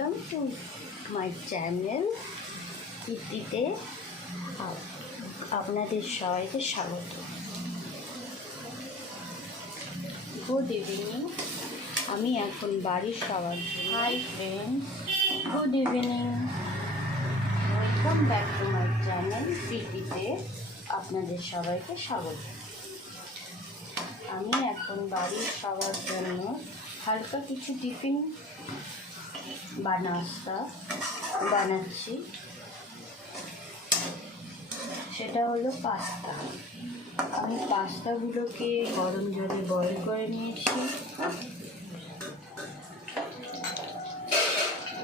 Welcome to my channel কীর্তিতে আপ- আপনাদের সবাইকে স্বাগত। গুড ইভিনিং আমি এখন বাড়ির সবার hi friend good evening welcome back to my channel কীর্তিতে আপনাদের সবাইকে স্বাগত। আমি এখন বাড়ির সবার জন্য হালকা কিছু টিফিন বা নাস্তা বানাচ্ছি সেটা হলো পাস্তা। আমি পাস্তাগুলোকে গরম জলে বয়েল করে নিয়েছি।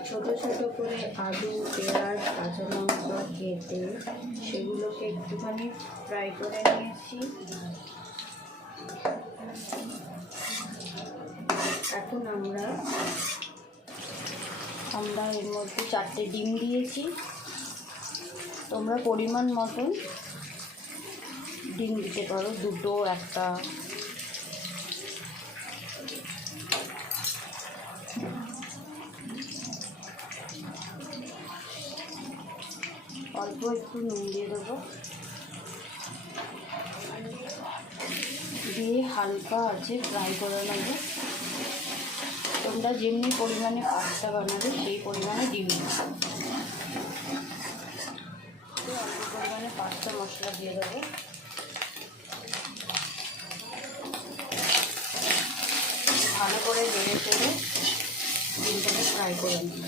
ছোট ছোট করে আলু, পেঁয়াজ, কাঁচা লঙ্কা কেটে সেগুলোকে একটুখানি ফ্রাই করে নিয়েছি। এখন আমরা আমরা এর মধ্যে চারটে ডিম দিয়েছি। তোমরা পরিমাণ মতন ডিম দিতে পারো, দুটো, একটা। অল্প একটু নুন দিয়ে দেবো। দিয়ে হালকা আছে ফ্রাই করে নেব তোমরা যেমনি পরিমাণে পাস্তা বানাবে, সেই পরিমাণে ডিম অল্প পরিমাণে পাস্তা মশলা দিয়ে দেবো। ভালো করে নেড়ে চেড়ে ডিমটাকে ফ্রাই করে নিই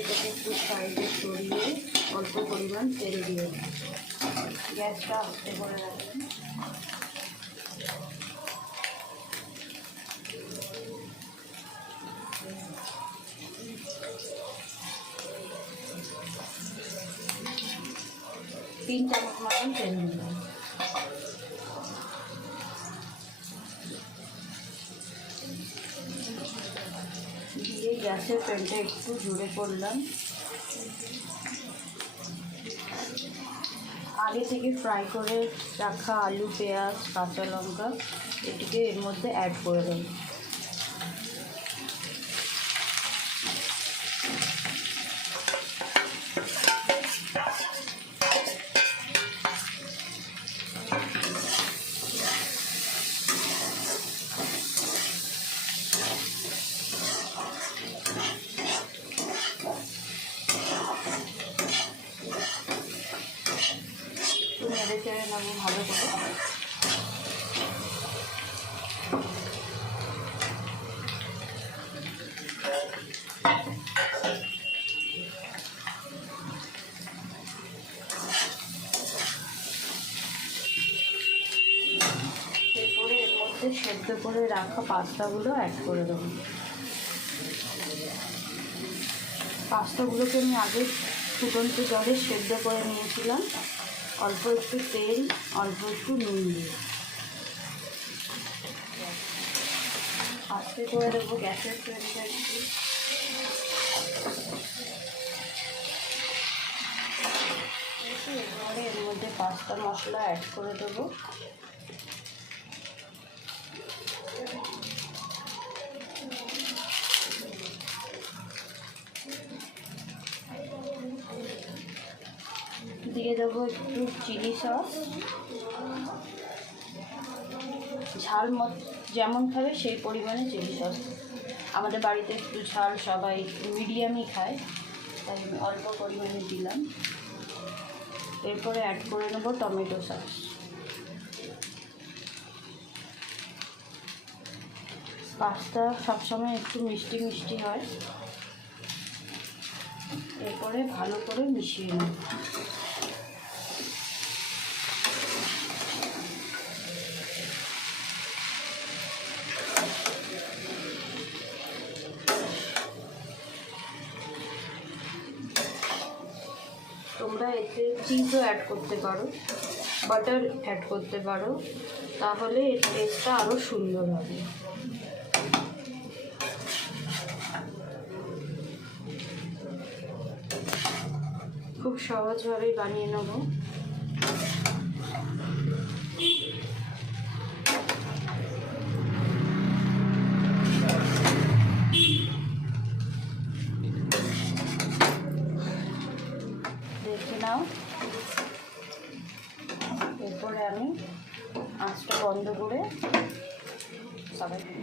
এটাকে একটু সাইডে সরিয়ে অল্প পরিমাণ তেল দিয়ে গ্যাসটা আস্তে করে রাখবেন তিন চামচ মতন তেল নিলাম দিয়ে গ্যাসের ফ্লেমটা একটু জুড়ে করলাম। আগে থেকে ফ্রাই করে রাখা আলু, পেঁয়াজ, কাঁচা লঙ্কা, এটিকে এর মধ্যে অ্যাড করে দেব একটু চেড়ে ভালো করে মধ্যে সেদ্ধ করে রাখা পাস্তাগুলো অ্যাড করে দেবো। পাস্তাগুলোকে আমি আগে ফুটন্ত জলে সেদ্ধ করে নিয়েছিলাম। অল্প একটু তেল, অল্প একটু নুন দিয়ে। আস্তে করে দেবো গ্যাসের ফ্লেমটা এর মধ্যে পাঁচটা মশলা অ্যাড করে দেবো। দিয়ে দেবো একটু চিলি সস। ঝাল মত যেমন খাবে সেই পরিমাণে চিলি সস। আমাদের বাড়িতে একটু ঝাল সবাই মিডিয়ামই খায়, তাই অল্প পরিমাণে দিলাম। এরপরে অ্যাড করে নেব টমেটো সস। পাস্তা সবসময় একটু মিষ্টি মিষ্টি হয়। এরপরে ভালো করে মিশিয়ে নেব। তোমরা এতে চিজও অ্যাড করতে পারো বাটার অ্যাড করতে পারো, তাহলে এর টেস্টটা আরও সুন্দর হবে। খুব সহজভাবেই বানিয়ে নেব। আমি আঁচটা বন্ধ করে সবাই যদি